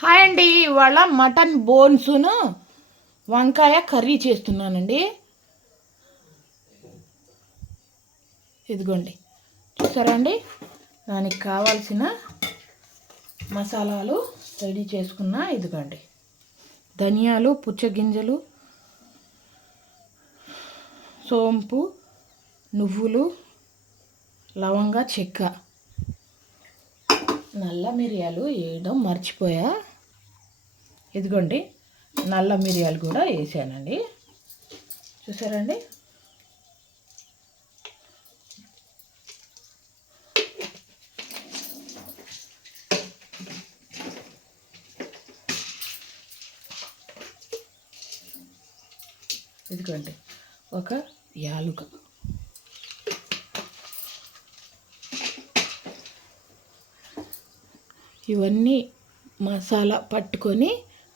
Hi అండి. ఇవాళ mutton బోన్సును వంకాయ కర్రీ చేస్తున్నానండి. ఇదిగోండి, చూసారా అండి. దానికి కావాల్సిన మసాలాలు రెడీ చేసుకున్నా. ఇదిగోండి, ధనియాలు, పుచ్చగింజలు, సోంపు, నువ్వులు, లవంగ, చెక్క, నల్ల మిరియాలు వేయడం మర్చిపోయా. ఇదిగోండి, నల్ల మిరియాలు కూడా వేసానండి. చూసారండి. ఇదిగోండి, ఒక యాలుక, ఇవన్నీ మసాలా పట్టుకొని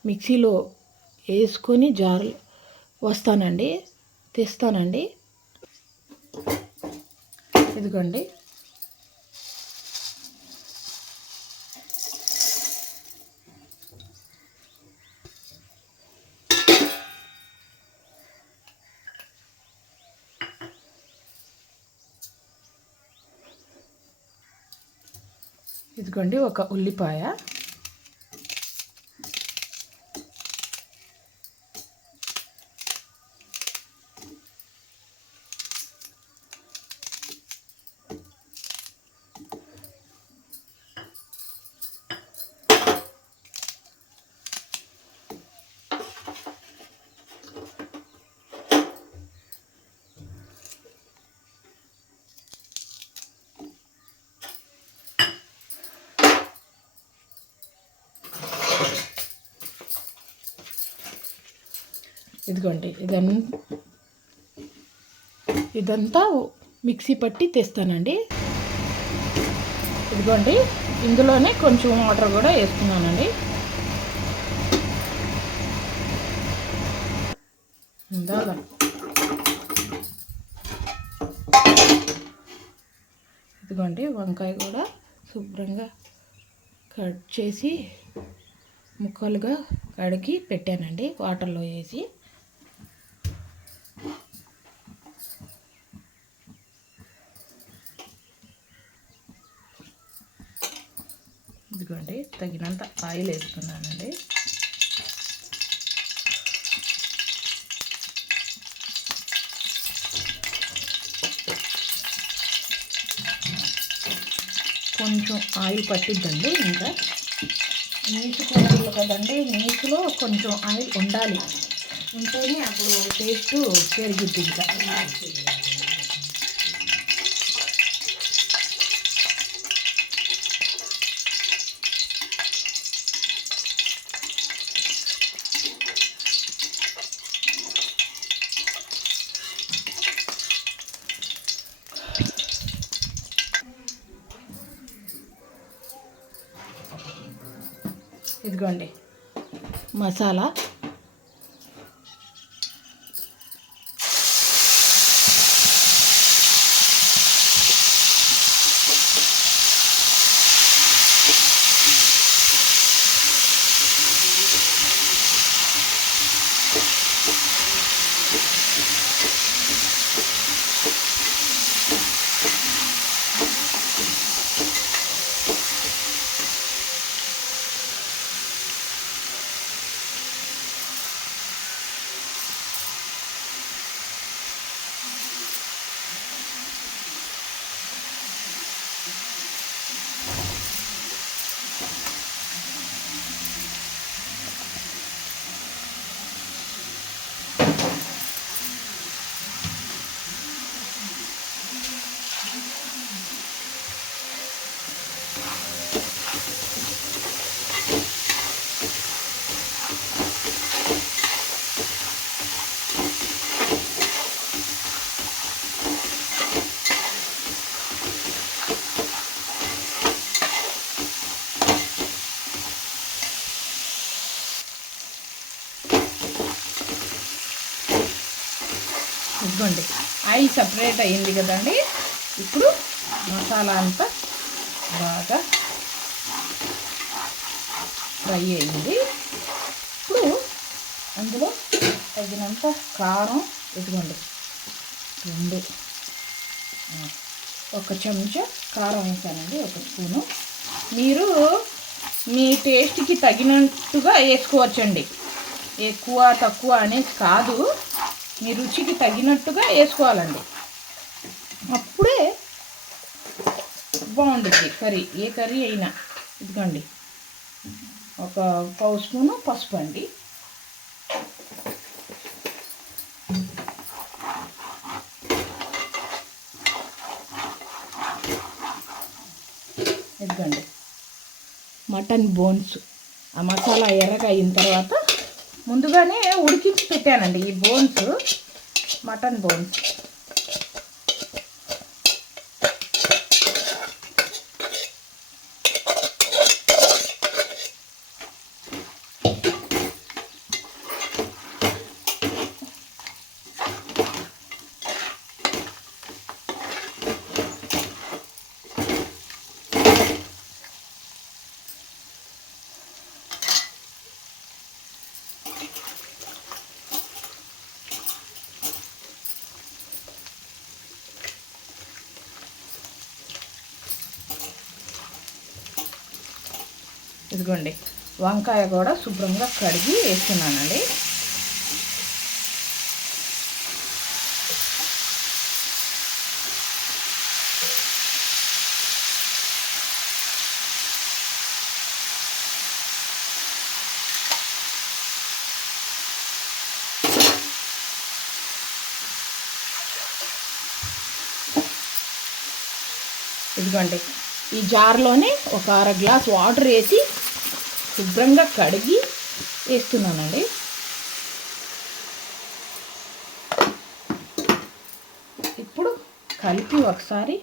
మిక్సీలో వేసుకొని జారు తెస్తానండి. ఇదిగోండి, ఇదిగోండి ఒక ఉల్లిపాయ, ఇదిగోండి ఇదంతా మిక్సీ పట్టి తెస్తానండి. ఇదిగోండి, ఇందులోనే కొంచెం వాటర్ కూడా వేసుకున్నానండి. ఇందాక ఇదిగోండి, వంకాయ కూడా శుభ్రంగా కట్ చేసి ముక్కలుగా కడిగి పెట్టానండి వాటర్లో వేసి. ఇదిగోండి, తగినంత ఆయిల్ వేసుకున్నానండి. కొంచెం ఆయిల్ పట్టిద్దండి. ఇంకా నీసు కూరలు కదండి, నీసులో కొంచెం ఆయిల్ ఉండాలి, ఉంటేనే అప్పుడు టేస్ట్ పెరిగిద్ది. ఇంకా ఇదిగోండి మసాలా, ఇదిగోండి ఆయిల్ సపరేట్ అయ్యింది కదండి. ఇప్పుడు మసాలా అంతా బాగా ఫ్రై అయింది. ఇప్పుడు అందులో తగినంత కారం ఇదిగోండి, 2 1 చెంచా కారం వేసానండి, 1 స్పూను. మీరు మీ టేస్ట్కి తగినట్టుగా వేసుకోవచ్చండి, ఎక్కువ తక్కువ అనేది కాదు, మీ రుచికి తగినట్టుగా వేసుకోవాలండి. అప్పుడే బాగుంటుంది కర్రీ, ఏ కర్రీ అయినా. ఇదిగోండి 1 పావు స్పూను పసుపు అండి. ఇదిగోండి మటన్ బోన్స్. ఆ మసాలా ఎర్రగా అయిన తర్వాత ముందుగానే ఉడికించి పెట్టానండి ఈ బోన్స్, మటన్ బోన్స్. ఇదిగోండి వంకాయ కూడా శుభ్రంగా కడిగి వేస్తున్నానండి. ఇదిగోండి ఈ జార్లోనే 1 అర గ్లాస్ వాటర్ వేసి శుభ్రంగా కడిగి వేస్తున్నానండి. ఇప్పుడు కలిపి ఒకసారి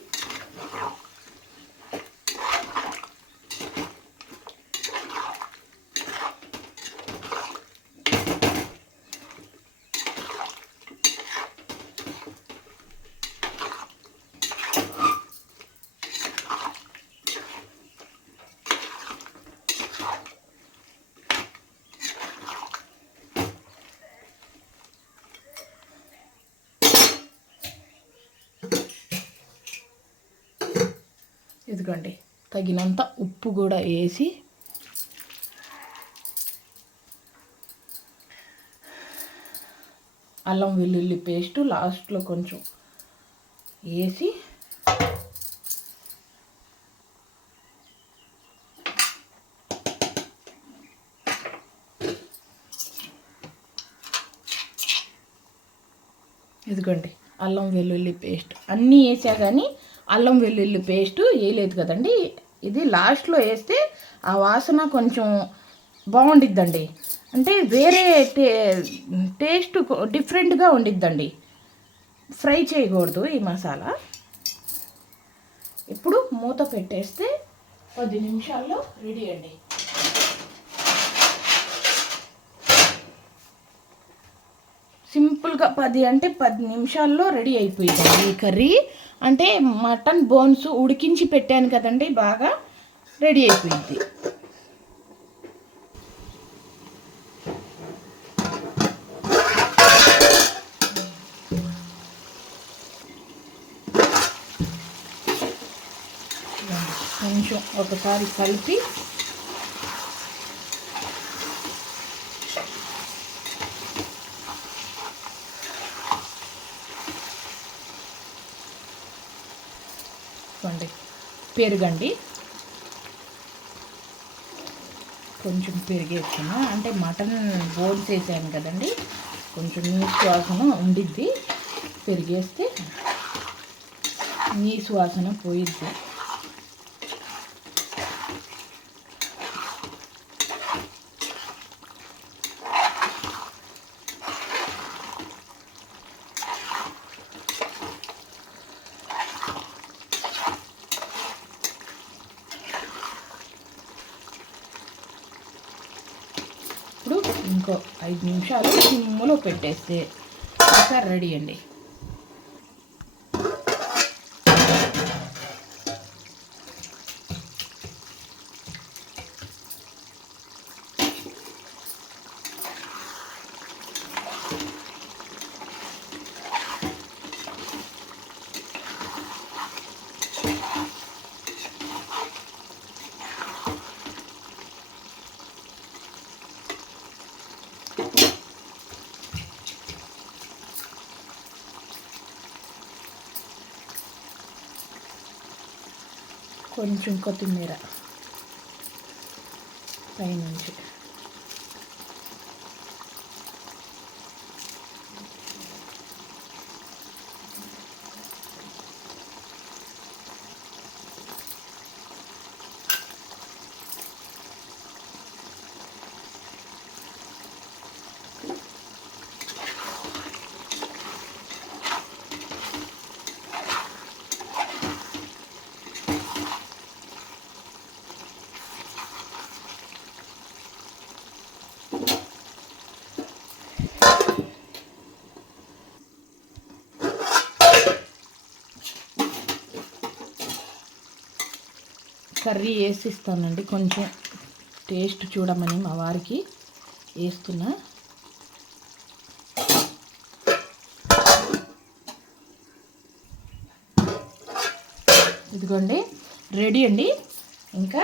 ఇదిగోండి తగినంత ఉప్పు కూడా వేసి అల్లం వెల్లుల్లి పేస్ట్ లాస్ట్లో కొంచెం వేసి ఇదిగోండి అల్లం వెల్లుల్లి పేస్ట్ అన్నీ వేసా కానీ అల్లం వెల్లుల్లి పేస్ట్ వేయలేదు కదండి. ఇది లాస్ట్లో వేస్తే ఆ వాసన కొంచెం బాగుండిద్దండి, అంటే వేరే టేస్ట్ డిఫరెంట్గా ఉండిద్దండి. ఫ్రై చేయకూడదు ఈ మసాలా. ఇప్పుడు మూత పెట్టేస్తే 10 నిమిషాల్లో రెడీ అండి. సింపుల్గా 10 నిమిషాల్లో రెడీ అయిపోయిందండి ఈ కర్రీ. అంటే మటన్ బోన్స్ ఉడికించి పెట్టాను కదండి, బాగా రెడీ అయిపోయింది. కొంచెం ఒకసారి కలిపి పెరుగండి, కొంచెం పెరిగేస్తున్నా, అంటే మటన్ బోన్స్ వేసాను కదండి, కొంచెం నీసు వాసన ఉండిద్ది. పెరిగేస్తే నీసు వాసన పోయిద్ది. ఇప్పుడు ఇంకో 5 నిమిషాలు సిమ్లో పెట్టేస్తే ఇంకా రెడీ అండి. కొంచెం కొత్తిమీర పైనుంచి. కర్రీ వేసిస్తానండి, కొంచెం టేస్ట్ చూడమని మా వారికి వేస్తున్నా. ఇదిగోండి రెడీ అండి. ఇంకా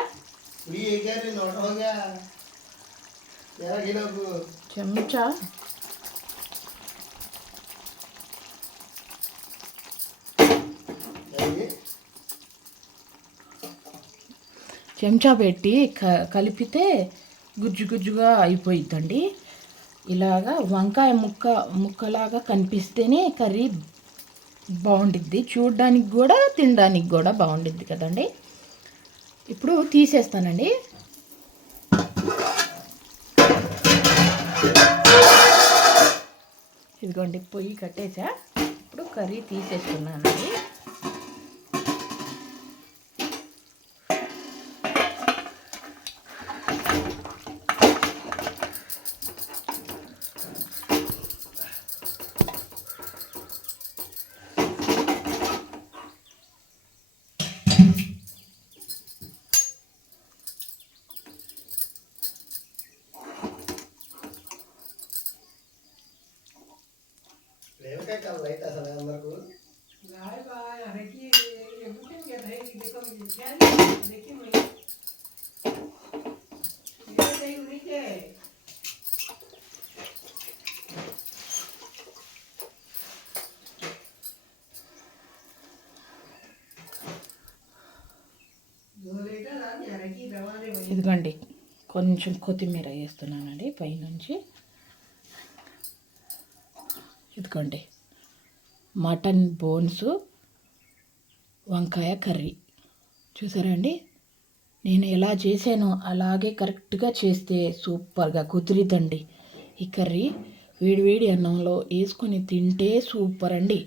చెంచా పెట్టి కలిపితే గుజ్జు గుజ్జుగా అయిపోయిద్దండి. ఇలాగా వంకాయ ముక్కలాగా కనిపిస్తేనే కర్రీ బాగుండిద్ది, చూడడానికి కూడా తినడానికి కూడా బాగుండిద్ది కదండి. ఇప్పుడు తీసేస్తానండి. ఇదిగోండి పొయ్యి కట్టేసా. ఇప్పుడు కర్రీ తీసేస్తున్నానండి. ఇదిగోండి కొంచెం కొత్తిమీర వేస్తున్నానండి పైనుంచి. ఇదిగోండి మటన్ బోన్స్ వంకాయ కర్రీ చూసారా అండి. నేను ఎలా చేశానో అలాగే కరెక్ట్గా చేస్తే సూపర్గా కుదిరిద్దండి ఈ కర్రీ. వేడివేడి అన్నంలో వేసుకొని తింటే సూపర్ అండి.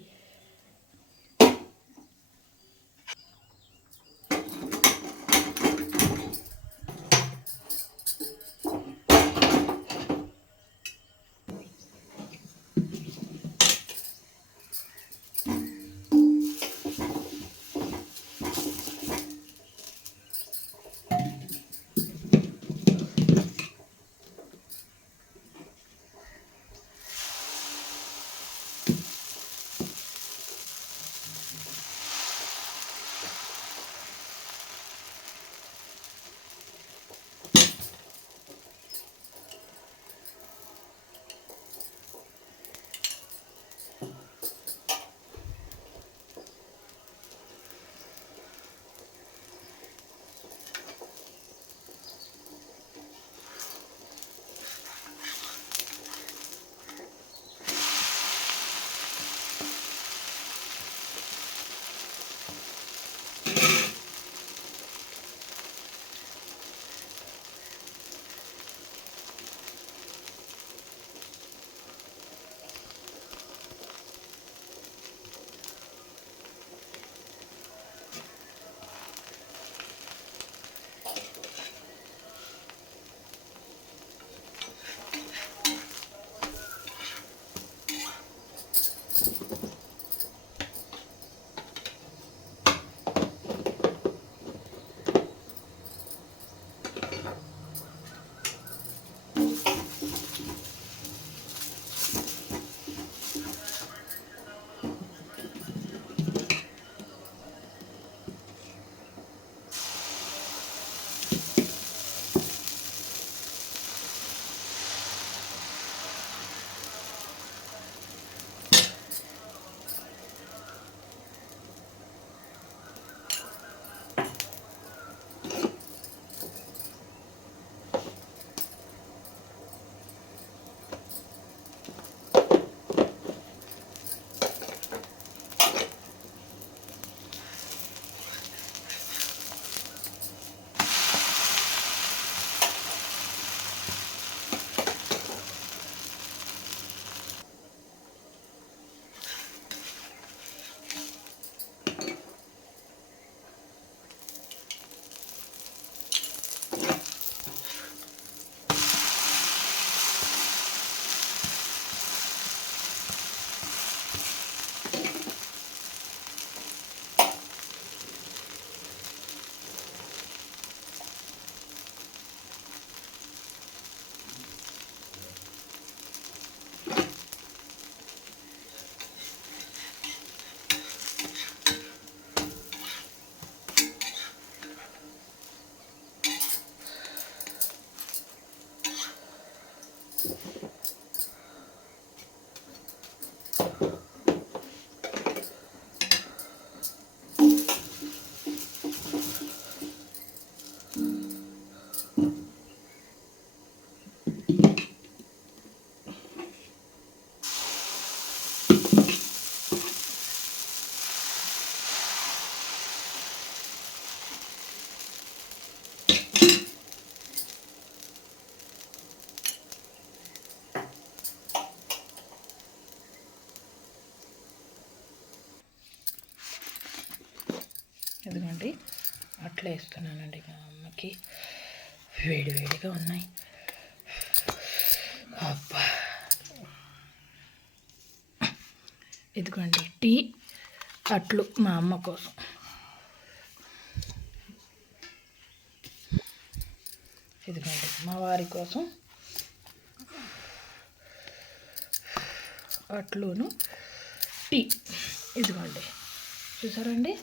ఎందుకంటే అట్లా వేస్తున్నానండి. మా అమ్మకి వేడివేడిగా ఉన్నాయి. అబ్బా, ఇదిగోండి టీ అట్లు మా అమ్మ కోసం. ఇదిగోండి మా వారి కోసం అట్లును టీ. ఇదిగోండి చూసారండి.